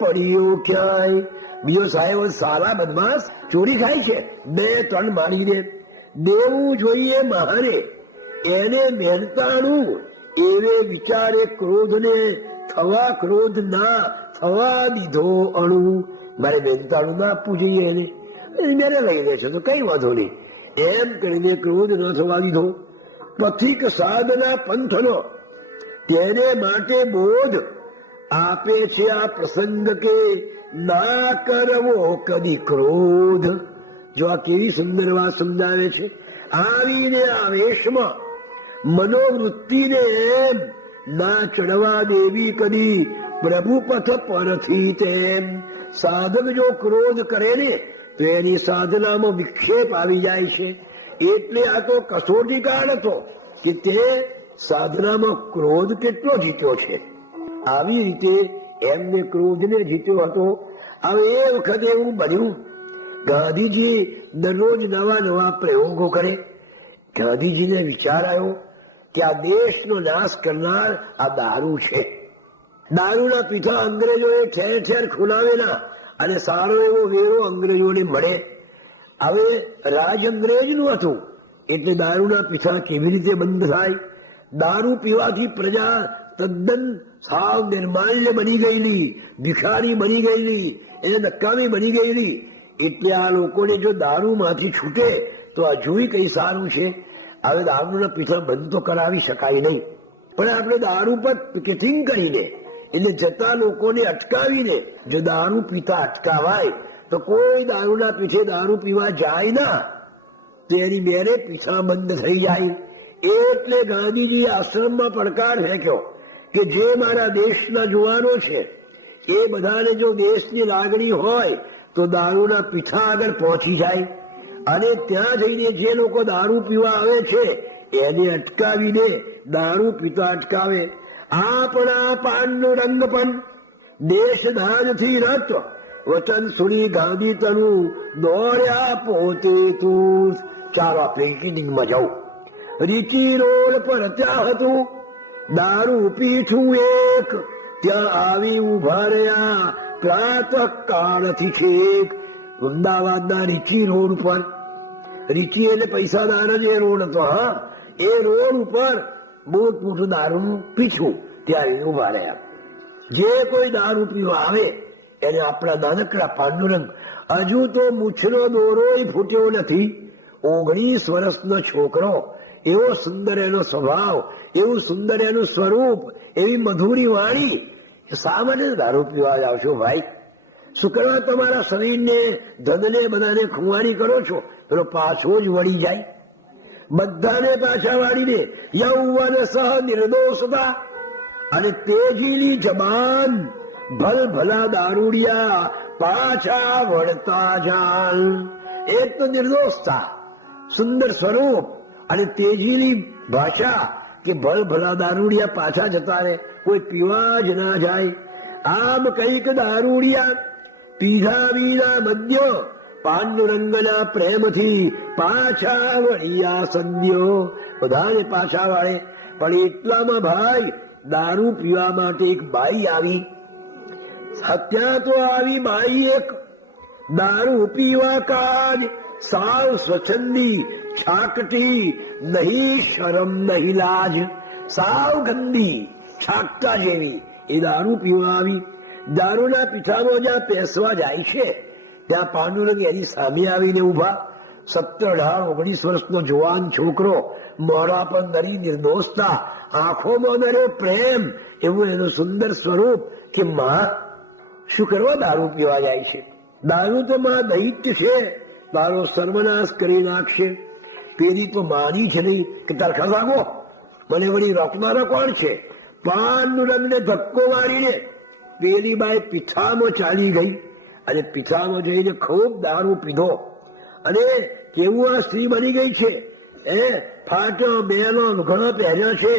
પડ્યો ક્યાંય. બીજો સાહેબ સાલા બદમાશ ચોરી ખાય છે, 2-3 મારીને દેવું જોઈએ મહાને, એને મહેનતાણું એવે વિચારે ક્રોધને થવા ક્રોધ ના થવા દીધો અણુ. મારે મહેનતાણું ના આપવું જોઈએ એને, મેરે લઈ લે છે તો કઈ વાંધો નહીં એમ કરીને ક્રોધ ન થવા દીધો. પથિક સાધના પંથનો તેને માટે બોધ આપે છે આ પ્રસંગ કે ના કરવો કદી ક્રોધ. જો આ કેવી સુંદર વાત સમજાવે છે. આવીને આવેશમાં મનોવૃત્તિને એમ ના ચડવા દેવી કદી પ્રભુ પથ પરથી તેમ. સાધક જો ક્રોધ કરે ને તો એની સાધનામાં વિક્ષેપ આવી જાય છે. એટલે આ તો કસોટી કાળ હતો કે તે સાધનામાં ક્રોધ કેટલો જીત્યો છે. આવી રીતે એમને ક્રોધને જીત્યો હતો. હવે એ વખતે એવું બન્યું, ગાંધીજી દરરોજ નવા નવા પ્રયોગો કરે. ગાંધીજીને વિચાર આવ્યો કે આ દેશનો નાશ કરનાર આ દારૂ છે. દારૂના પીઠા અંગ્રેજોએ ઠેર ઠેર ખોલાવેલા અને સારો એવો વેરો અંગ્રેજોને મળે. હવે રાજ અંગ્રેજનું હતું એટલે દારૂના પીઠા કેવી રીતે બંધ થાય? દારૂ પીવાથી પ્રજા તદ્દન સાવ નિર્માલ્ય બની ગયેલી, ભિખારી બની ગયેલી, એને નકામી બની ગયેલી. એટલે આ લોકોને જો દારૂમાંથી છૂટે તો આ જોઈ કઈ સારું છે. હવે દારૂના પીઠા બંધ તો કરાવી શકાય નહીં, પણ આપણે દારૂ પર પિકેટિંગ કરીને એટલે જતા લોકોને અટકાવીને જો દારૂ પીતા અટકાવાય તો કોઈ દારૂના પીઠે દારૂ પીવા જાય ના, તો એની મેરે પીઠા બંધ થઈ જાય. એટલે ગાંધીજી આશ્રમમાં પડકાર ફેંક્યો કે જે મારા દેશના જુવાનો છે એ બધાને જો દેશની લાગણી હોય તો દારૂના પીઠા આગળ પહોંચી જાય અને ત્યાં જઈને જે લોકો દારૂ પીવા આવે છે એને અટકાવીને દારૂ પીતા અટકાવે. આપણા પાનનો રંગ પણ દેશ દાનથી રત વચન સુણી ગાંધી તનું દોડ્યા પોતે તું. ચાલો આપણે મીટિંગમાં જાઉં. રીચી રોડ પર ત્યાં હતું દારૂ પીઠું એક, ત્યાં આવી ઉભા રહ્યા પ્રાતઃ કાળથી છેક. અમદાવાદના રીચી રોડ પર, રીચી એટલે પૈસાદાર જ એ રોડ હતો. હા, એ રોડ ઉપર મોટું દારૂ પીછું ત્યાં ઉભા રહ્યા. જે કોઈ દારૂ પીવા આવે એને આપણા નાનકડા પાંડુરંગ, હજુ તો મૂછનો દોરોય ફૂટ્યો નથી, 19 વર્ષનો છોકરો, એવો સુંદર એનો સ્વભાવ, એવું સુંદર એનું સ્વરૂપ, એવી મધુરી વાણી, શા માટે દારૂ પીવા જાવ છો ભાઈ? શું કરવા તમારા શરીરને ધનને બધાને ખુવારી કરો છો? પેલો પાછો જ વળી જાય. બધાને પાછા વાળીને યૌવન સહ નિર્દોષતા અને તેજીની જબાન, ભલ ભલા દારૂડિયા પાછા વળતા જાલ. એક તો નિર્દોષતા, સુંદર સ્વરૂપ અને તેજીની ભાષા કે ભલ ભલા દારૂડિયા પાછા જતા રહે, કોઈ પીવા જ ના જાય. આમ કઈક દારૂડિયા પીધા વિના મદ્ય પાંડુરંગના પ્રેમથી પાછા વળ્યા સદ્યો. બધાને પાછા વાળે. પણ એટલામાં ભાઈ દારૂ પીવા માટે એક બાઈ આવી. ત્યાં તો આવી બાઈ એક દારૂ પીવા કાજ સાવ સ્વચ્છંદી, છાકટી, નહીં શરમ નહીં લાજ, સાવ ગંદી છાકટા જેવી એ દારૂ પીવા આવી. દારૂના પીઠામાં જ્યાં પેસવા જાય છે ત્યાં પાંડુરંગ એની સામે આવીને ઉભા. 17, 18, 19 વર્ષનો જવાન છોકરો, મોઢા પર નરી નિર્દોષતા, આંખોમાં નર્યો પ્રેમ, એવું એનું સુંદર સ્વરૂપ કે માં શું કરવા દારૂ પીવા જાય છે? દારૂ તો માં દૈત્ય છે, તારો સર્વનાશ કરી નાખશે. પેલી તો માની છે નહીં કે તાર ખસાગો મને વળી રોકનારો કોણ છે? પાંડુરંગને ધક્કો મારીને પેલી બાઈ પીઠામાં ચાલી ગઈ અને પીઠામાં જઈને ખૂબ દારૂ પીધો. અને કેવું આ સ્ત્રી બની ગઈ છે, ફાટો બેલો ઘણા પહેર્યા છે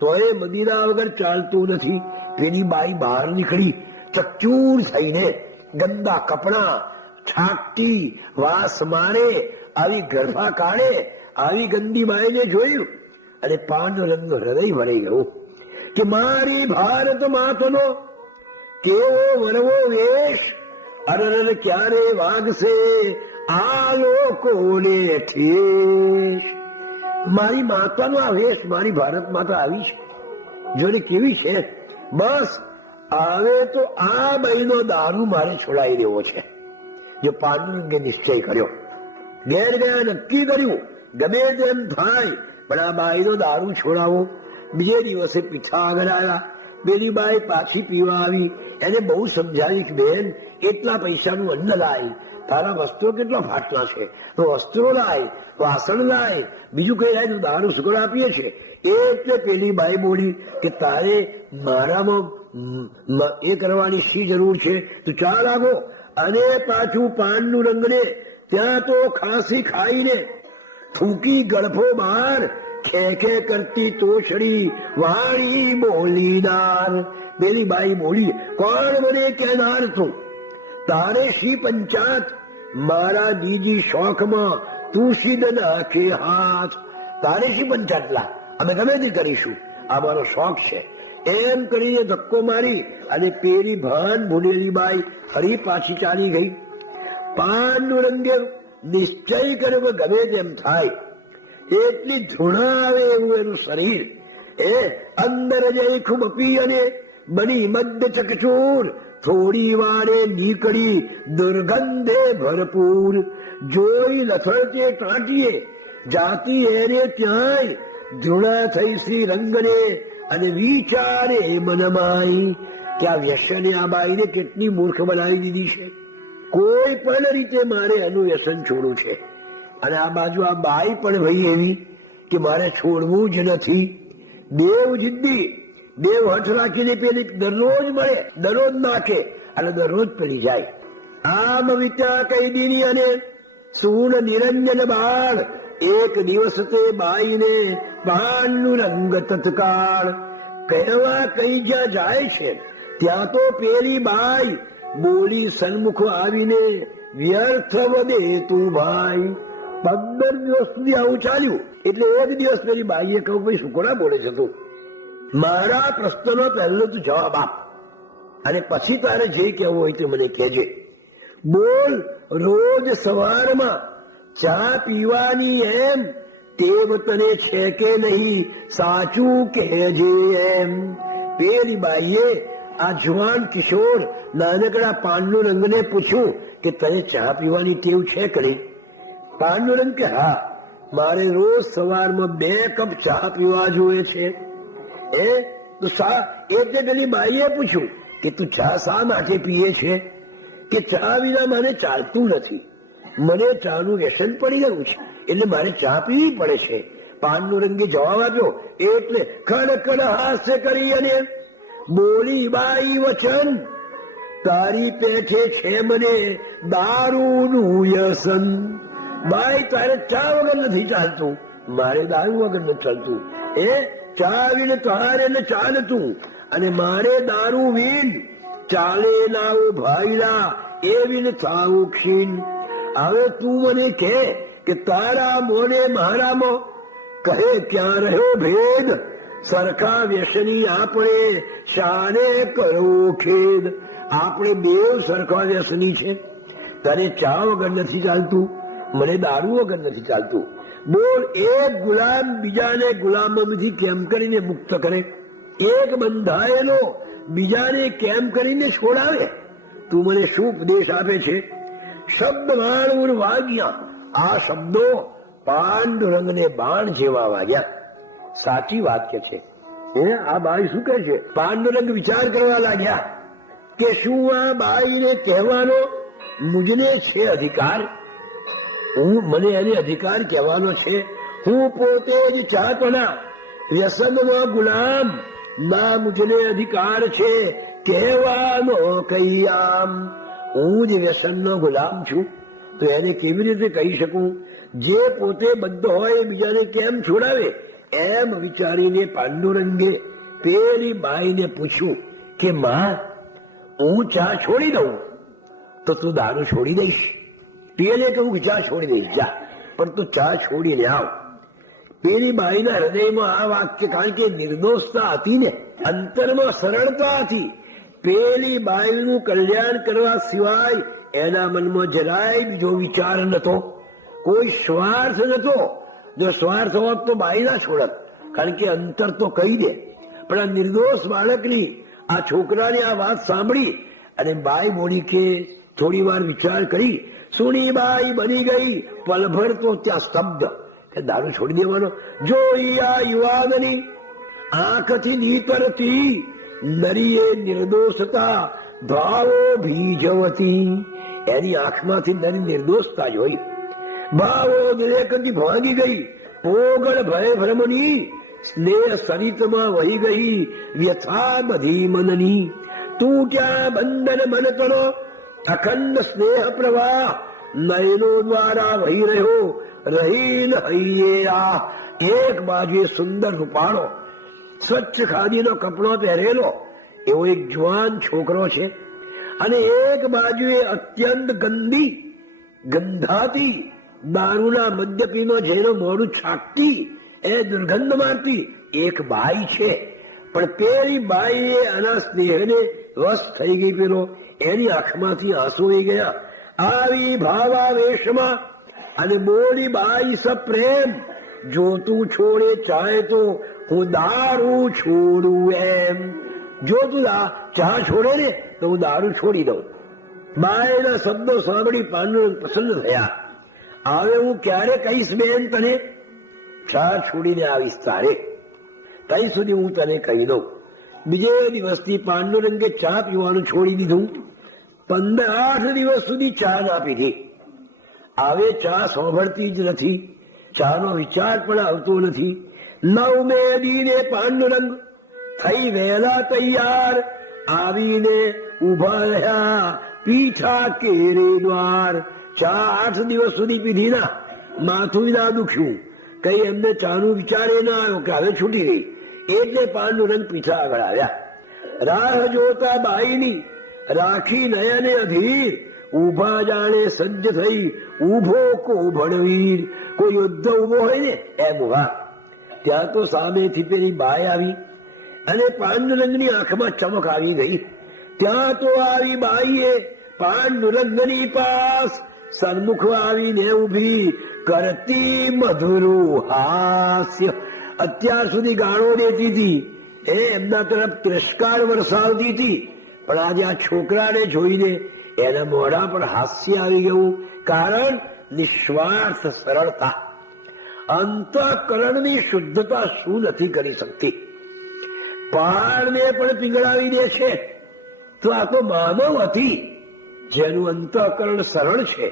તો એ મદીના વગર ચાલતું નથી. પેલી બાઈ બહાર નીકળી ચકચૂર થઈને, ગંદા કપડા, છાકતી, વાસ મારે, આવી ગરફા કાઢે, આવી ગંદી બાઈને જોયું અને પાંડુરંગનું હૃદય ભરાઈ ગયું કે મારી ભારત માતનો કેવો વરવો વેશ, અરર ક્યારે વાગશે આ લોકોને ઠેસ. મારી માતાનો આ વેશ, મારી ભારત માતા આવી છે, જોને કેવી છે. બસ હવે તો આ બહેનો દારૂ મારે છોડાઈ દેવો છે. જો પાંડુરંગે નિશ્ચય કર્યો, ઘેર ગયા નક્કી કર્યું, ગમે તેમ થાય પણ આ બાઈનો દારૂ છોડાવો. બીજે દિવસે પીછા આગળ આવ્યા. પેલી બાઈ પાછી પીવા આવી. એને બહુ સમજાવી કે બેન, એટલા પૈસાનું અન્ન લાય, તારા વસ્ત્રો કેટલા ફાટલા છે તો વસ્ત્રો લાય, વાસણ લાય, બીજું કઈ લાય, દારૂ સુગર આપીએ છે. એટલે પેલી બાઈ બોલી કે તારે મારામાં એ કરવાની શી જરૂર છે, તું ચા લાગો. અને પાછું પાંડુરંગને ત્યાં તો ખાંસી ખાઈને થૂકી ગળફો બહાર, ખેખે કરતી તોછડી વાણી બોલીદાર. પેલી બાઈ બોલી, કોણ મને કહેનાર તું, તારે શી પંચાત, મારા દીદી શોખમાં તું સીધ નાખે હાથ. તારે શી પંચાત લા, અમે ગમે તે કરીશું, આ મારો શોખ છે. એમ કરીને ધક્કો મારી અને પેલી ભાન ભૂલેલી બાઈ ફરી પાછી ચાલી ગઈ. પાંડુરંગે નિશ્ચય કર્યો કે ગમે તેમ થાય, એટલી ધૂણા આવે એવું એનું શરીર. અંદર જઈ ખૂબ પી અને બની મદ્ય ચકચૂર, થોડી વારે નીકળી દુર્ગંધે ભરપૂર. જોઈ લથડતે ટાંટીએ જાતી એને ત્યાંય, ધૂણા થઈ શ્રી રંગને અને વિચારે મનમાઈ. ત્યાં વ્યસને આ બાઈને કેટલી મૂર્ખ બનાવી દીધી છે. કોઈ પણ રીતે મારે એનું વ્યસન છોડવું છે. અને આ બાજુ આ બાઈ પણ ભાઈ એવી કે મારે છોડવું જ નથી. દેવ જિદ્દી, દેવ હઠ રાખીને પેલી દરરોજ મળે, દરરોજ નાખે અને દરરોજ પેલી જાય. આમ વિત્યા કૈદીની અને સૂન નિરંજન બાળ. એક દિવસ તે બાઈને પાંડુરંગ તત્કાળ કહેવા કઈ જ્યાં જાય છે, ત્યાં તો પેલી બાઈ બોલી સન્મુખ આવીને, વ્યર્થ વધે તું ભાઈ. 15 દિવસ સુધી આવું ચાલ્યું. એટલે એક દિવસ પેલી બાઈએ કહું, ભાઈ શું કોના બોલે છે તું, મારા પ્રશ્નનો પહેલો તું જવાબ આપ અને પછી તારે જે કહેવું હોય તે મને કહેજે. બોલ, રોજ સવારમાં ચા પીવાની એમ ટેવ તને છે કે નહીં, સાચું કહેજે એમ. પેલી બાઈએ આ જુવાન કિશોર નાનકડા પાંડુરંગને પૂછ્યું કે તને ચા પીવાની ટેવ છે કે નહીં. પાંડુરંગ કે હા, મારે રોજ સવારમાં 2 કપ ચા પીવા જોઈએ છે. એટલે પેલી બાઈએ પૂછ્યું કે તું ચા શા માટે પીએ છે. કે ચા વિના મને ચાલતું નથી, મને ચાનું વ્યસન પડી ગયું છે, એટલે મારે ચા પીવી પડે છે. પાંડુરંગે જવાબ આપ્યો. એટલે ખડખડ હાસ્ય કરી અને બોલી બાઈ વચન, તારી પેઠે છે મને દારૂનું વ્યસન. બાઈ તારે ચા વગર નથી ચાલતું, મારે દારૂ વગર નથી ચાલતું. ચા વિને તારે ને ચાલતું અને મારે દારૂ વીન ચાલે ના ભાઈલા એવી થાવું ક્ષીણ. હવે તું મને કે તારા મોને મારામાં કહે ક્યાં રહ્યો ભેદ. સરખા વ્યસની આપણે શાને કરવો ખેદ. આપણે બેવ સરખા વ્યસની છે. તને ચા વગર નથી ચાલતું, મને દારૂ વગર નથી ચાલતું. બોલ, એક ગુલામ બીજાને ગુલામથી કેમ કરીને મુક્ત કરે, એક બંધાયેલો બીજાને કેમ કરીને છોડાવે. તું મને શું ઉપદેશ આપે છે. શબ્દ બાણ વાગ્યા. આ શબ્દો પાંડુરંગને બાણ જેવા વાગ્યા. સાચી વાક્ય છે. આ બાઈ શું કહે છે. પાંડુરંગ વિચાર કરવા લાગ્યા કે શું આ બાઈને કહેવાનો મુજને છે અધિકાર. મને એને અધિકાર કહેવાનો છે. હું પોતે જ ચાહતોના વ્યસનનો ગુલામ, ના મુજને અધિકાર છે કહેવાનો કઈ આમ. હું જ વ્યસનનો ગુલામ છું તો એને કેવી રીતે કહી શકું. જે પોતે બધો હોય બીજાને કેમ છોડાવે. એમ વિચારીને પાંડુરંગે પેલી બાઈને પૂછ્યું કે માં, હું ચા છોડી દઉં તો તું દારૂ છોડી દઈશ. પેલે કહું કે ચા છોડી દઈશ, જા, પણ તું ચા છોડીને આવ. પેલી બાઈના હૃદયમાં આ વાક્ય, કારણ કે નિર્દોષતા હતી ને, અંતરમાં સરળતા હતી. પેલી બાઈનું કલ્યાણ કરવા સિવાય એના મનમાં જરાય બીજો વિચાર નતો, કોઈ સ્વાર્થ નતો. જો સ્વાર્થ હોત તો બાઈ ના છોડત, કારણ કે અંતર તો કહી દે. પણ આ નિર્દોષ બાળકની, આ છોકરાની આ વાત સાંભળી અને બાઈ બોલી કે થોડી વાર વિચાર કરી, સુની બાઈ બની ગઈ પલભર તો ત્યાં સ્તબ્ધ, કે દારૂ છોડી દેવાનો. જોઈ આ યુવાનની આંખથી નીતરતી નરીએ નિર્દોષતા ભાવો ભીજવતી. એની આંખમાંથી નરી નિર્દોષતા જોઈ, ભાવો દરેકથી ભાંગી ગઈ. પોગળ ભય ભ્રમની સ્નેહ સરિતમાં વહી ગઈ વ્યથા બધી મનની. તૂટ્યા બંધન મન તરો અખંડ સ્નેહ પ્રવાહ, નયનો દ્વારા વહી રહ્યો રહીન હૈયે. એક બાજુએ સુંદર રૂપાળો સ્વચ્છ ખાદીનો કપડો પહેરેલો એવો એક જુવાન છોકરો છે, અને એક બાજુએ અત્યંત ગંદી ગંધાતી દારૂના મદ્યપીનો જેનો મોડું છાકતી એ દુર્ગંધ મારતી એક બાઈ છે. પણ પેલી બાઈએ આના સ્નેહને વશ થઈ ગઈ. પેલો એની આંખમાંથી આંસુ વહી ગયા. આવી ભાવાવેશમાં અને બોલી બાઈ સપ્રેમ, જો તું છોડે ચાહે તો હું દારૂ છોડું એમ. જો તું ચા છોડે ને તો હું દારૂ છોડી દઉં. બાઈના શબ્દો સાંભળી પાંડુરંગ પ્રસન્ન થયા. હવે હું ક્યારે કહીશ બેન તને, ચા છોડીને આવીશ તારે, ત્યાં સુધી હું તને કહી દઉં. બીજે દિવસથી પાંડુરંગે ચા પીવાનું છોડી દીધું. 15-8 દિવસ સુધી ચા ના પીધી. હવે ચા સાંભળતી જ નથી, ચાનો વિચાર પણ આવતો નથી. 9મે દિને પાંડુરંગ થઈ વહેલા તૈયાર, આવીને ઉભા રહ્યા પીઠા કેરે દ્વાર. ચા 8 દિવસ સુધી પીધી ના, માથું ના દુખ્યું, કઈ એમને ચાનું વિચારે ના આવ્યો કે હવે છૂટી ગઈ. એટલે પાંડુરંગ પીઠા આગળ આવ્યા. રાહ જોતા બાઈની રાખી નયને અધીર, ઉભા જાણે સજ્જ થઈ ઉભો કો ભણવીર. કોઈ યુદ્ધ ઉભો હોય ને એમ ઉભા. ત્યાં તો સામેથી પેલી બાઈ આવી અને પાંડુરંગની આંખમાં ચમક આવી ગઈ. ત્યાં તો આવી બાઈએ પાંડુરંગની પાસ સન્મુખ આવીને ઉભી કરતી મધુરું હાસ્ય. અત્યાર સુધી ગાળો દેતી હતી, એ એમના તરફ તિરસ્કાર વરસાવતી હતી, પણ આજે આ છોકરાને જોઈને એના મોઢા પર હાસ્ય આવી ગયું. કારણ નિસ્વાર્થ સરળતા. અંતઃકરણની શુદ્ધતા શું નથી કરી શકતી? પહાડને પણ પીગળાવી દે છે. તો આ તો માનવ હતી જેનું અંતઃકરણ સરળ છે,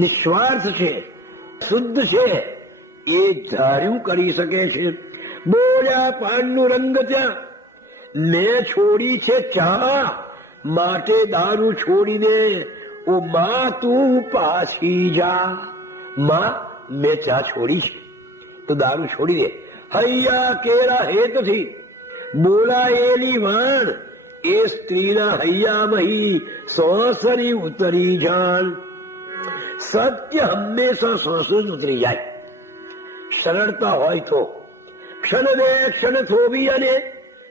નિસ્વાર્થ છે, શુદ્ધ છે, એ ધાર્યું કરી શકે છે. બોલ્યા પાંડુરંગ ત્યાં, મેં છોડી છે ચા, માટે દારૂ છોડીને ઓ માં તું પાછી જા. માં, મેં ચા છોડી છે તો દારૂ છોડી દે. હૈયા કેરા હેતથી બોલાયેલી વાણ, એ સ્ત્રીના હૈયામહી સોસરી ઉતરી જાણ. સત્ય હંમેશા સોસરી ઉતરી જાય. સરળતા હોય તો ક્ષણ બે ક્ષણ થોભી અને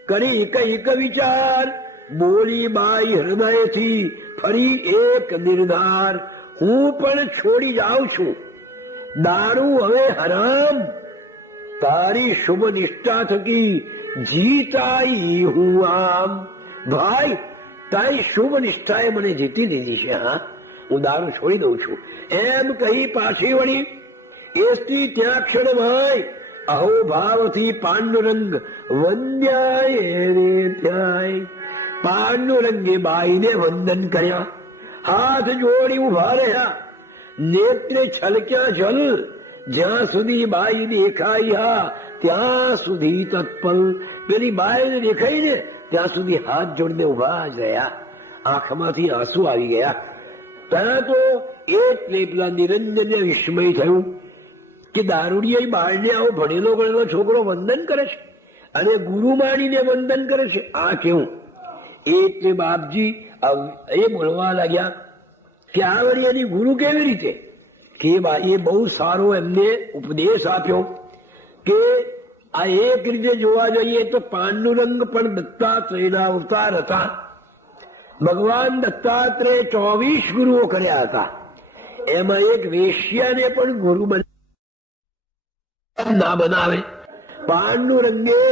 કરી કઈક વિચાર. બોલી બાઈ હૃદયથી ફરી એક નિર્ધાર, હું પણ છોડી જાઉં છું દારૂ હવે હરામ. તારી શુભ નિષ્ઠા થકી જીતાઈ હું આમ. ભાઈ, તારી શુભ નિષ્ઠાએ મને જીતી લીધી છે. હા, હું દારૂ છોડી દઉં છું એમ કહી પાછી વળી. એ સ્ત્રી ત્યાં ક્ષણ ભાઈ અહો ભાવથી પાંડુરંગ વંદ્યાય રે ધ્યાય. પાંડુરંગે બાઈને વંદન કર્યા, હાથ જોડી ઉભા રહ્યા, નેત્રે છલક્યા જલ. જ્યાં સુધી બાઈ દેખાઈ હા ત્યાં સુધી તત્પલ. પેલી બાઈને દેખાઈ ને ત્યાં સુધી હાથ જોડીને ઉભા જ રહ્યા. આંખમાંથી આંસુ આવી ગયા. ત્યાં તો એટલે પેલા નિરંજનને વિસ્મય થયું કે દારૂડિયા બાળને આવો ભણેલો ગણેલો છોકરો વંદન કરે છે અને ગુરુ માનીને વંદન કરે છે, આ કેવું? એટલે બાપજી એ બોલવા લાગ્યા કે આ વળી એની ગુરુ કેવી રીતે? કે એ બહુ સારો એમને ઉપદેશ આપ્યો કે આ એક રીતે જોવા જઈએ તો પાંડુરંગ પણ દત્તાત્રેયના અવતાર હતા. ભગવાન દત્તાત્રેય 24 ગુરુઓ કર્યા હતા. એમાં એક વેશ્યાને પણ ગુરુ ના બનાવે. પાંડુરંગે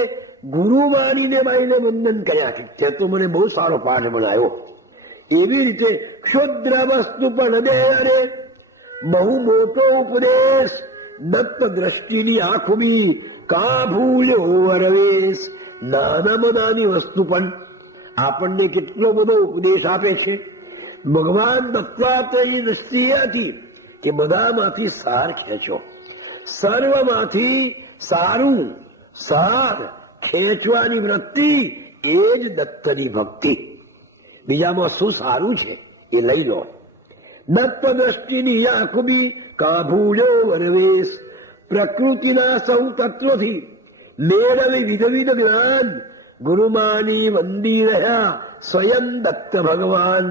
ગુરુ માનીને બાઈને વંદન કર્યા છે. તે તો મને બહુ સારો પાઠ બનાવ્યો. એવી રીતે ક્ષુદ્ર વસ્તુ પણ દે બહુ મોટો ઉપદેશ દત્ત દ્રષ્ટિની આંખોની કા ભૂલ્યો વરવેશ. નાનામાં નાની વસ્તુ પણ આપણને કેટલો બધો ઉપદેશ આપે છે. ભગવાન દત્તાત્રેય દ્રષ્ટિએથી કે બધામાંથી સાર ખેંચો. સર્વમાંથી સારું સાર ખેંચવાની વૃત્તિ એ જ દત્તની ભક્તિ. બીજામાં શું સારું છે એ લઈ લો. દત્ત દ્રષ્ટિની આંખોની કા ભૂલ્યો વરવેશ. પ્રકૃતિના સૌ તત્વથી મેળવી વિધવિધ જ્ઞાન ગુરુમાની વંદી રહ્યા સ્વયં દત્ત ભગવાન.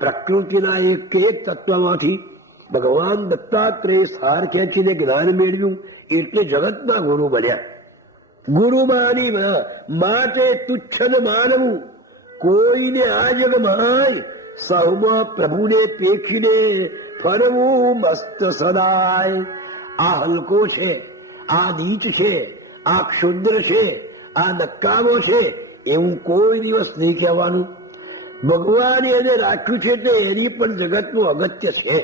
પ્રકૃતિના એક એક તત્વમાંથી ભગવાન દત્તાત્રેય સાર ખેંચીને જ્ઞાન મેળવ્યું એટલે જગતના ગુરુ બન્યા. ગુરુમાની માટે તુચ્છ માનવું કોઈને આ જગમાં સૌમાં પ્રભુને પેખીને ફરવું મસ્ત સદાય. આ હલકો છે, આ નીચ છે, આ ક્ષુદ્ર છે, આ નકામો છે એવું કોઈ દિવસ નહીં કહેવાનું. ભગવાને એને રાખ્યું છે એટલે એની પણ જગતનું અગત્ય છે,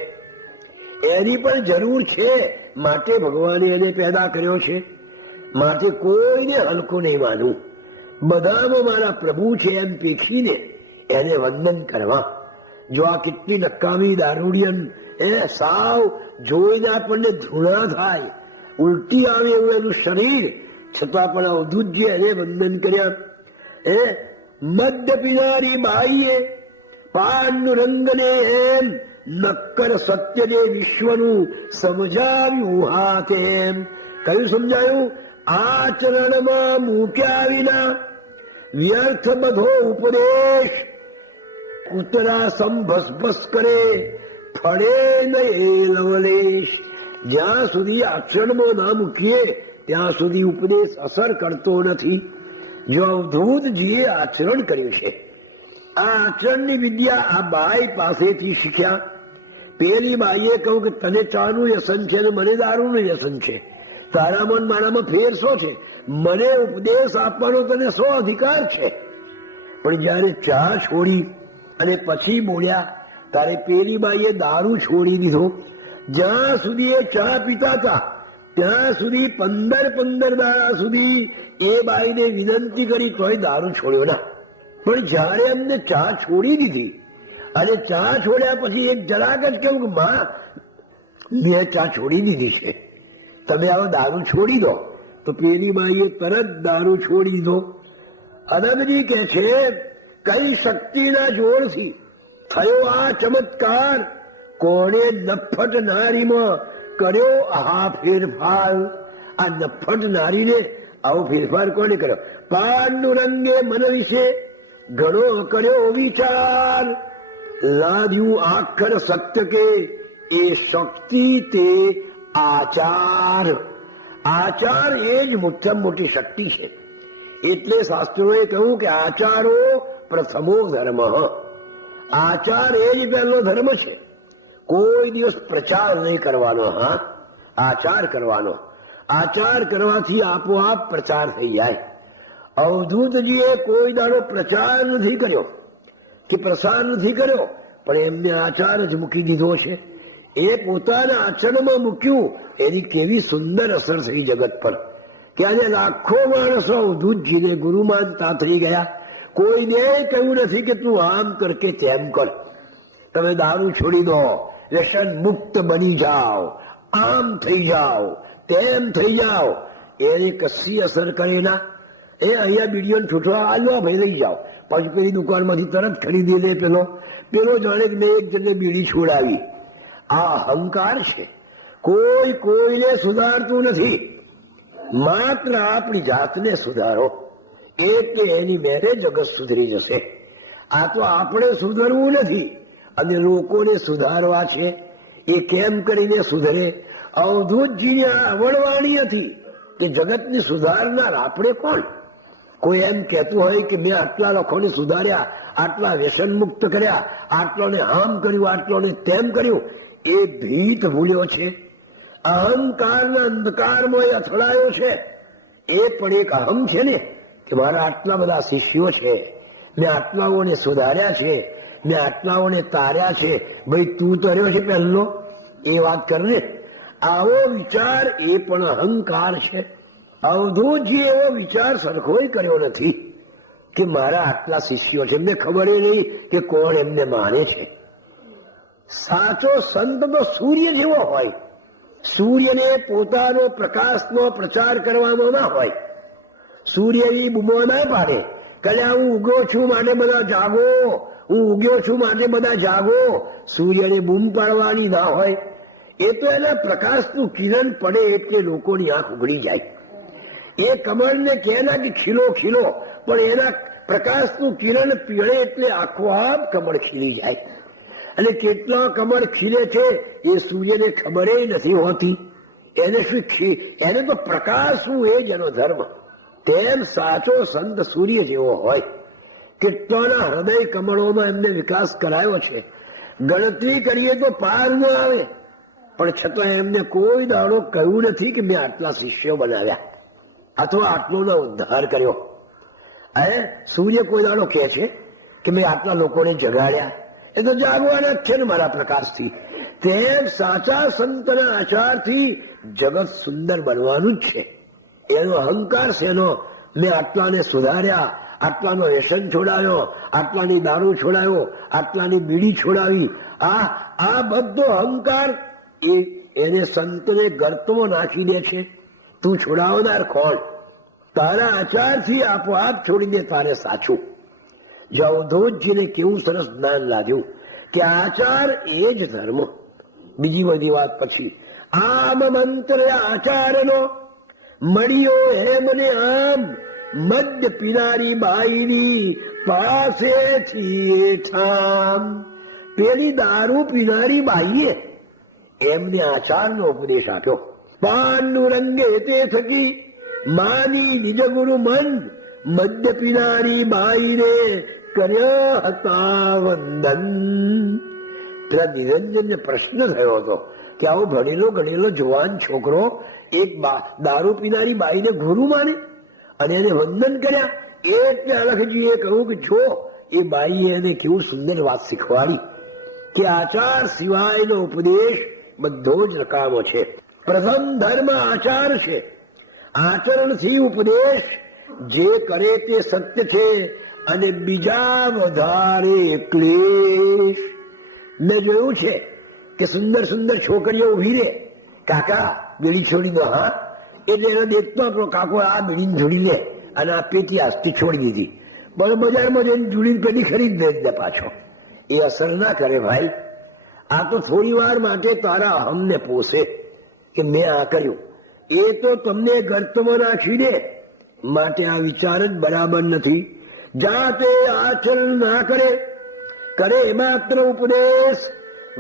એની પણ જરૂર છે. માટે ભગવાને એને પેદા કર્યો છે. માટે કોઈને હલકો નહીં માનવું. બધામાં મારા પ્રભુ છે એમ પેખીને એને વંદન કરવા. જો આ કેટલી નકામી દારૂડિયન એ સાવ જોઈને આપણને ધૂણા થાય, ઉલટી આવે એવું એનું શરીર, છતાં પણ અવધૂતજી એને વંદન કર્યા. મદ્ય પીનારી બાઈએ પાંડુરંગને એમ નક્કર સત્યને વિશ્વનું સમજાવ્યું. હા તેમ કયું સમજાયું? આચરણમાં મૂક્યા વિના વ્યર્થ બધો ઉપદેશ કૂતરા સંભસભસ કરે ફળે નહીં લવલેશ. જ્યાં સુધી આચરણમાં ના મૂકીએ ત્યાં સુધી ઉપદેશ અસર કરતો નથી. જો અવધૂતજીએ આચરણ કર્યું છે, આ આચરણની વિદ્યા આ બાઈ પાસેથી શીખ્યા. પેલી બાઈએ કહ્યું કે તને ચાનું વ્યસન છે ને મને દારૂનું વ્યસન છે, તારામાં મારામાં ફેર શો છે? મને ઉપદેશ આપવાનો તને શો અધિકાર છે? પણ જયારે ચા છોડી અને પછી બોલ્યા ત્યારે પેલી બાઈએ દારૂ છોડી દીધો. જ્યાં સુધી એ ચા પીતા હતા ત્યાં સુધી 15 દાડા સુધી એ બાઈને વિનંતી કરી તોય દારૂ છોડ્યો ના. પણ જયારે એમને ચા છોડી દીધી અને ચા છોડ્યા પછી એક જરાક જ કેવું કે માં મેં ચા છોડી દીધી છે, તમે આવો દારૂ છોડી દો. તો પેલી બાઈએ તરત દારૂ છોડી દીધો. અનંતજી કે છે કઈ શક્તિના જોરથી થયો આ ચમત્કાર, કોણે નફ્ફટ નારીમાં કર્યો આ ફેરફાર. આ નફ્ફટ નારીને આવો ફેરફાર કોને કર્યો? પાંડુરંગે મન વિશે ઘણો કર્યો વિચાર, લાદ્યું આખર સત્ય કે એ શક્તિ તે આચાર. આચાર એ જ મોટામાં મોટી શક્તિ છે. એટલે શાસ્ત્રોએ કહ્યું કે આચારો પ્રથમો ધર્મ. આચાર એ જ પહેલો ધર્મ છે. કોઈ દિવસ પ્રચાર નહીં કરવાનો. હા, આચાર કરવાનો. આચાર કરવાથી આપોઆપ પ્રચાર થઈ જાય. અવધૂતજીએ કોઈ દાડો પ્રચાર નથી કર્યો કે પ્રસાર નથી કર્યો, પણ એમને આચાર જ મૂકી દીધો છે. એ પોતાના આચરણમાં મૂક્યું, એની કેવી સુંદર અસર થઈ જગત પર કે આજે લાખો માણસો અવધૂતજીને ગુરુ માનતા થઈ ગયા. કોઈને કહ્યું નથી કે તું આમ કર કે તેમ કર, તમે દારૂ છોડી દો, વ્યસન મુક્ત બની જાઓ, આમ થઈ જાઓ, તેમ થઈ જાઓ. એની કશી અસર કરે ના. એ અહીંયા બીડીઓ છૂટવા આલો ભાઈ લઈ જાઓ, પછી પેલી દુકાનમાંથી તરત ખરીદી લે. પેલો જાણે કે મેં એક જણને બીડી છોડાવી. આ અહંકાર છે. કોઈ કોઈને સુધારતું નથી. માત્ર આપણી જાતને સુધારો, એટલે એની મેરે જગત સુધરી જશે. આ તો આપણે સુધરવું નથી અને લોકોને સુધારવા છે. એ કેમ કરીને સુધરે? અવધૂતજીને આ આવડવાણી હતી કે જગતને સુધારનાર આપણે કોણ? કોઈ એમ કહેતું હોય કે મેં આટલા લોકોને સુધાર્યા, આટલા વ્યસન મુક્ત કર્યા, આટલોને આમ કર્યું, આટલોને તેમ કર્યું, એ ભીત ભૂલ્યો છે, અહંકારના અંધકારમાં એ અથડાયો છે. એ પણ એક અહમ છે ને કે મારા આટલા બધા શિષ્યો છે, મેં આટલાઓને સુધાર્યા છે, મેં આટલાઓને તાર્યા છે. ભાઈ તું તર્યો છે પહેલો, એ વાત કરને. આવો વિચાર એ પણ અહંકાર છે. અવધૂતજી એવો વિચાર સરખોય કર્યો નથી કે મારા આટલા શિષ્યો છે, મેં ખબર નહીં કે કોણ એમને માને છે. સાચો સંત તો સૂર્ય જેવો હોય, સૂર્યને પોતાનો પ્રકાશનો પ્રચાર કરવામાં ના હોય. સૂર્યની બૂમો ના પાડે કે હું ઉગ્યો છું માટે બધા જાગો, હું ઉગ્યો છું માટે બધા જાગો. સૂર્યને બૂમ પાડવાની ના હોય. એ તો એના પ્રકાશનું કિરણ પડે એટલે લોકોની આંખ ઉઘડી જાય. એ કમળને કહેના કે ખીલો ખીલો, પણ એના પ્રકાશનું કિરણ પીળે એટલે આખો આપ કમળ ખીલી જાય. અને કેટલા કમળ ખીલે છે એ સૂર્યને ખબર નથી હોતી. એને શું એને તો પ્રકાશવું એ જ એનો ધર્મ. તેમ સાચો સંત સૂર્ય જેવો હોય. કેટલાના હૃદય કમળોમાં એમને વિકાસ કરાયો છે, ગણતરી કરીએ તો પાર ન આવે. પણ છતાં એમને કોઈ દાડો કહ્યું નથી કે મેં આટલા શિષ્યો બનાવ્યા અથવા આટલોનો ઉદ્ધાર કર્યો. સૂર્ય કોઈ દાડો કહે છે કે મેં આટલા લોકોને જગાડ્યા? એ તો જાગવાના જ છે ને મારા પ્રકાશથી. તેમ સાચા સંતના આચારથી જગત સુંદર બનવાનું જ છે. એનો અહંકાર છે એનો, મેં આટલાને સુધાર્યા, આટલાનો વ્યસન છોડાયો, આટલાની દારૂ છોડાયો, આટલાની બીડી છોડાવી. આ બધો અહંકાર એને સંતને ગર્તમાં નાખી દે છે. તું છોડાવનાર કોણ? તારા આચારથી આપોઆપ છોડી દે તારે સાચું. અવધૂતજીને કેવું સરસ જ્ઞાન લાગ્યું કે આચાર એ જ ધર્મ. બીજી બધી વાત પછી આમ મંત્ર આચારનો મળ્યો હેમ ને આમ મદ પીનારી બાઈની પાસેથી ઠામ. પેલી દારૂ પીનારી બાઈએ એમને આચારનો ઉપદેશ આપ્યો. પાનનું રંગે તે થકી માની નિજ ગુરુ મન મદ પીનારી બાઈને કર્યા હતા વંદન. પેલા નિરંજનને પ્રશ્ન થયો હતો કે આવો ભણેલો ગણેલો જવાન છોકરો એક દારૂ પીનારી બાઈને ગુરુ માને અને એને વંદન કર્યા. એટલે અલખજીએ કહ્યું કે જો એ બાઈએ એને કેવું સુંદર વાત શીખવાડી કે આચાર સિવાયનો ઉપદેશ બધો જ નકામો છે. પ્રથમ ધર્મ આચાર છે. આચરણથી ઉપદેશ જે કરે તે સત્ય છે અને બીજા વધારે ક્લેશ. મેં જોયું છે કે સુંદર સુંદર છોકરીઓ ઉભી રે, કાકા બીડી છોડી દો. હા, એટલે એનો દેખતો આપણો કાકો આ બીડીને છોડી લે અને આ પેટી આજથી છોડી દીધી. પણ બજારમાં જઈને જુડીને પેટી ખરીદ દે પાછો. એ અસર ના કરે ભાઈ. આ તો થોડી વાર માટે તારા અહમને પોષે કે મેં આ કર્યું. એ તો તમને ગર્તમાં નાખી દે. માટે આ વિચાર જ બરાબર નથી. જાતે આચરણ ના કરે માત્ર ઉપદેશ.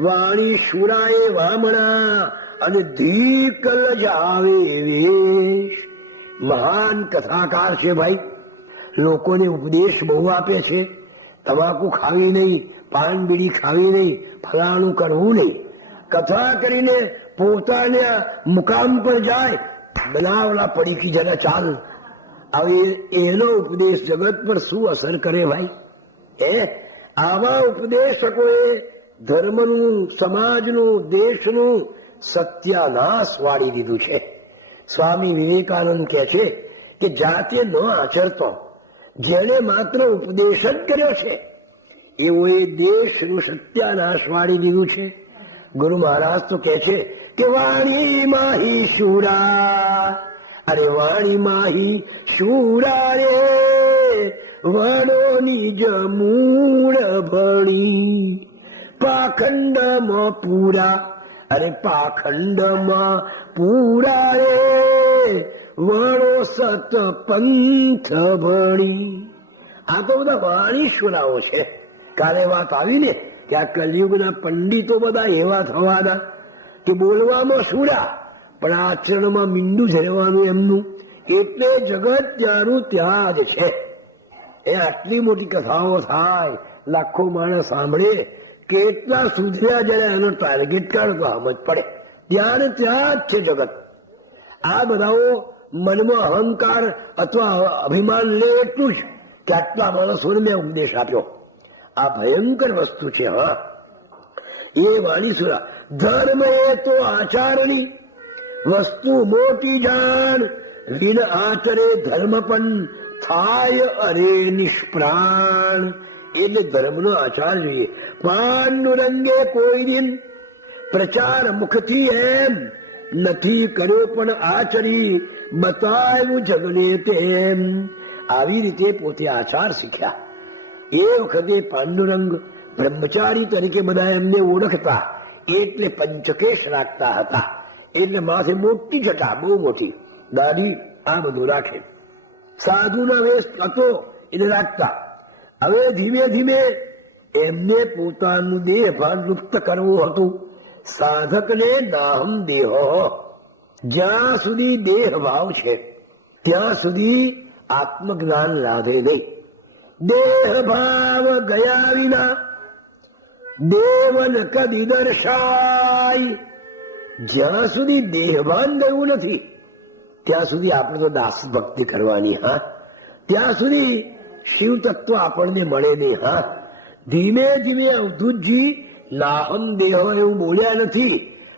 વાણી શુરાએ વામણા અને ધીકલ જાવે વેશ. મહાન કથાકાર છે ભાઈ. લોકોને ઉપદેશ બહુ આપે છે. તમાકુ ખાવી નહીં, પાન બીડી ખાવી નહીં, ફલાણું કરવું નહીં. કથા કરીને પોતાને મુકામ પર જાય, બનાવડા પડી કે જરા ચાલ. હવે એનો ઉપદેશ જગત પર શું અસર કરે ભાઈ? આવા ઉપદેશકોએ ધર્મનું, સમાજનું, દેશનું સત્યાનાશ વાળી દીધું છે. સ્વામી વિવેકાનંદ કહે છે કે જાતે ન આચરતો જેને માત્ર ઉપદેશ જ કર્યો છે એવો એ દેશનું સત્યાનાશ વાળી દીધું છે. ગુરુ મહારાજ તો કહે છે કે વાણી માહી શુરા, અરે વાણી માહી શુરા રે વડો નિજ મૂળ ભણી. પાખંડમાં પૂરા, અરે પાખંડમાં પૂરા રે વડો સત પંથ ભણી. આ તો બધા વાણીશ્વરાઓ છે. કાલે વાત આવી ને કે આ કલયુગના પંડિતો બધા એવા થવાના કે બોલવામાં સુરા પણ આચરણમાં મીંડું જ રહેવાનું એમનું. એટલે જગત ત્યાંનું ત્યાં જ છે. એ આટલી મોટી કથાઓ થાય, લાખો માણસ સાંભળે, કેટલા સુધર્યા જયારે એનો ટાર્ગેટ કાઢો તો સમજ પડે. ત્યાં ત્યાં જ છે જગત. આ બધાઓ મનમાં અહંકાર અથવા અભિમાન લે એટલું જ કે આટલા માણસોને મેં ઉપદેશ આપ્યો. આ ભયંકર વસ્તુ છે. હા, એ વાણી સુરા ધર્મ એ તો આચારની વસ્તુ મોટી જાણ, વિન આચરે ધર્મ પણ થાય અરે નિષ્પ્રાણ. એટલે ધર્મનો આચાર જોઈએ. પાંડુરંગે કોઈ દિન પ્રચાર મુખથી એમ નથી કર્યો, પણ આચરી બતાવ્યું જગને તેમ. આવી રીતે પોતે આચાર શીખ્યા. એ વખતે પાંડુરંગ બ્રહ્મચારી તરીકે બધા એમને ઓળખતા, એટલે પંચકેશ રાખતા હતા. એટલે માથે મોટી જટા, બહુ મોટી દાઢી, આ બધું રાખે. સાધુના વેશ હતો એને રાખતા. હવે ધીમે ધીમે એમને પોતાનું દેહ ભાન લુપ્ત કરવું હતું. સાધકને નાહમ દેહ, જ્યાં સુધી દેહ ભાવ છે ત્યાં સુધી આત્મજ્ઞાન લાભે નહીં. દેહ ભાવ ગયા વિના દેવન કદી દર્શાય. જ્યાં સુધી દેહભાન ગયું નથી ત્યાં સુધી આપણે તો દાસ ભક્તિ કરવાની. હા, ત્યાં સુધી શિવ તત્વ આપણને મળે નહીં. હા, ધીમે ધીમે અવધૂતજી નાહમ દેહ એવું બોલ્યા નથી,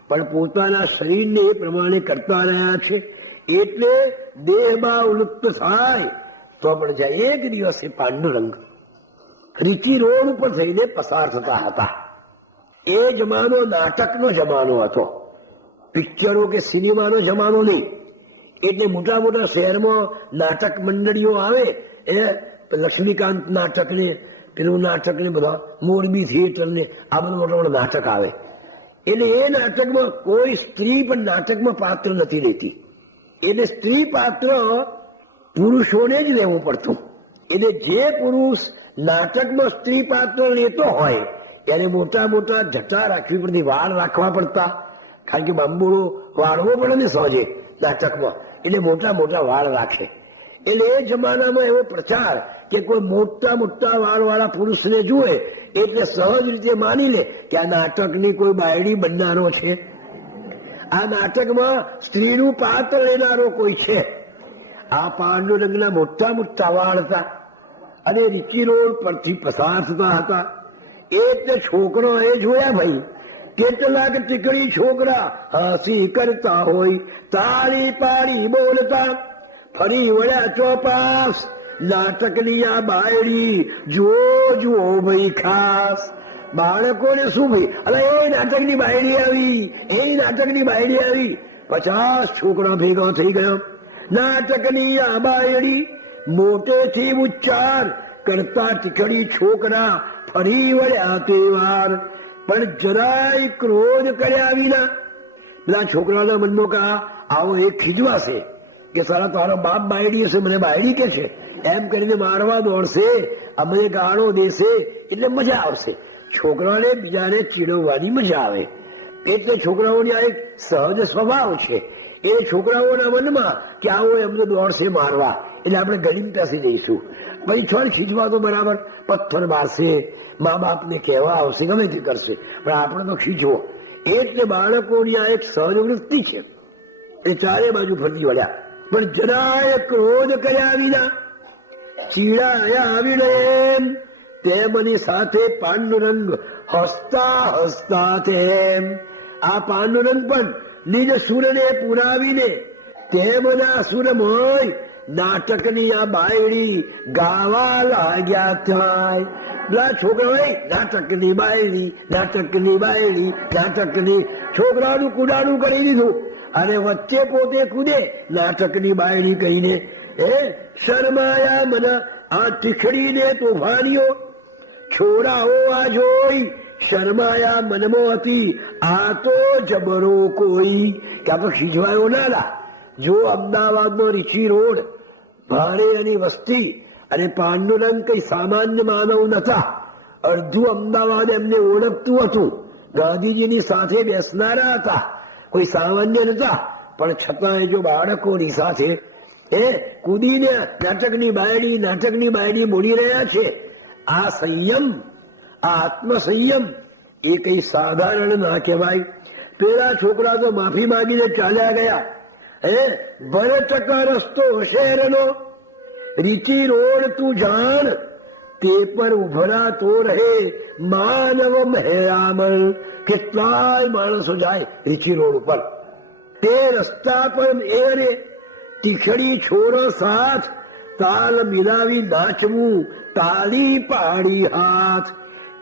પણ પોતાના શરીરને એ પ્રમાણે કરતા રહ્યા છે. એટલે દેહભાવ લુપ્ત થાય તો પણ જાય. એક દિવસે પાંડુરંગ રીચી રોડ ઉપર થઈને પસાર થતા હતા. એ જમાનો નાટકનો જમાનો હતો, પિક્ચરો કે સિનેમાનો જમાનો નહીં. એટલે મોટા મોટા શહેરમાં નાટક મંડળીઓ આવે, એ લક્ષ્મીકાંત નાટક ને પેલું નાટક ને બધા મોરબી થિયેટર ને આ બધું મોટા મોટા નાટક આવે. એટલે એ નાટકમાં કોઈ સ્ત્રી પણ નાટકમાં પાત્ર નથી લેતી. એટલે સ્ત્રી પાત્ર પુરુષોને જ લેવું પડતું. એટલે જે પુરુષ નાટકમાં સ્ત્રી પાત્ર લેતો હોય એને મોટા મોટા જટા રાખવી પડતી, વાળ રાખવા પડતા. કારણ કે બાંબુડો વાળવો પડે ને સહજે નાટકમાં, એટલે મોટા મોટા વાળ રાખે. એટલે એ જમાનામાં એવો પ્રચાર કે કોઈ મોટા મોટા વાળ વાળા પુરુષને જુએ એટલે સહજ રીતે માની લે કે આ નાટકની કોઈ બાયડી બનનારો છે, આ નાટકમાં સ્ત્રીનું પાત્ર લેનારો કોઈ છે. આ પાંડુરંગના મોટા મોટા વાળ હતા અને રીચી રોડ પરથી પસાર થતા હતા. એટલે છોકરો એ જોયા ભાઈ, કેટલાક ટીકડી છોકરા હાસી કરતા હોય, તાળી પાડી બોલતા, ફરી વળ્યા ચોપાસ. નાટકની આ બાયડી જુઓ જુઓ ભાઈ ખાસ. બાળકોને શું ભાઈ, અરે એ નાટકની બાયડી આવી, એ નાટકની બાયડી આવી. 50 છોકરા ભેગા થઈ ગયા. નાટકની આ બાયડી મોટેથી ઉચ્ચાર કરતા ટીકડી છોકરા ફરી વળ્યા તે વાર. પણ જરાય ક્રોધ કર્યા વિના પેલા છોકરાના મનમાં કહા આવો એક ખીજવાશે કે સારા તારો બાપ બાયડી હશે, મને બાયડી કે છે એમ કરીને મારવા દોડશે, અમને ગાળો દેશે. એટલે મજા આવશે. છોકરાને બીજાને ચીડવવાની મજા આવે. એટલે છોકરાઓની આ એક સહજ સ્વભાવ છે. એ છોકરાઓના મનમાં કે આવો એમને દોડશે મારવા, એટલે આપણે ગળીમ પાસે જઈશું. પછી છોડ ખીજવા તો બરાબર પથ્થર મારશે, મા બાપને કહેવા આવશે, ગમે તે કરશે, પણ આપણે તો ખીચવો. એટલે બાળકોની આ એક સહજ વૃત્તિ છે. એ ચારે બાજુ ફરતી વળ્યા, પણ જરાય ક્રોધ કર્યા વિના, ચીડાયા આવીને એમ તેમની સાથે પાંડુરંગ હસતા હસતા તેમ. આ પાંડુરંગ પણ નિજ સુરને પુરાવીને તેમના સુરમય નાટકની આ બાયડી ગાવા લાગ્યા થાય. પેલા છોકરા નાટકની બાયડી, નાટકની બાયડી, નાટકની. છોકરાનું કુડાનું કરી દીધું અને વચ્ચે પોતે કૂદે નાટકની બાયડી કહીને. શરમાયા મને આ તીખડીને તોફાનીઓ. છોરાઓ આ જોઈ શરમાયા મનમાં હતી, આ તો જબરો કોઈ. કે આપણે ખીજવાયો ના લા. જો અમદાવાદનો રીચી રોડ, ભાડે એની વસ્તી, અને પાંડુરંગ કઈ સામાન્ય માનવ નતા. અડધું અમદાવાદ એમને ઓળખતું હતું. ગાંધીજીની સાથે બેસનારા હતા, કોઈ સામાન્ય નતા. પણ છતાં જો બાળકોની સાથે કૂદીને નાટકની બાયડી બોલી રહ્યા છે. આ સંયમ, આ આત્મસંયમ એ કઈ સાધારણ ના કહેવાય. પેલા છોકરા તો માફી માંગીને ચાલ્યા ગયા. ભરચકા રસ્તો હોશિયારનો, રીચી રોડ તું જાણ, તે પર ઉભરાતો રહે માનવ મહેરામણ. કેટલાય માણસો જાય રીચી રોડ ઉપર, તે રસ્તા પર એ ટીખડી છોરો સાથ, તાલ મિલાવી નાચવું, તાલી પાડી હાથ.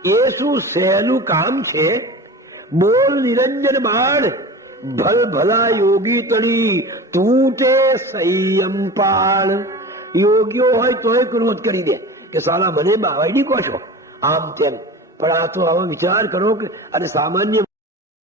એ શું સહેલું કામ છે? બોલ નિરંજન બાળ, ભલ ભલા યોગી તળી, તું તે સંયમ પાળ. યોગીઓ હોય તોય ક્રોધ કરી દે કે સાલા મને બાવાડી કહો છો, આમ તેમ. પણ આ તો આવો વિચાર કરો કે અને સામાન્ય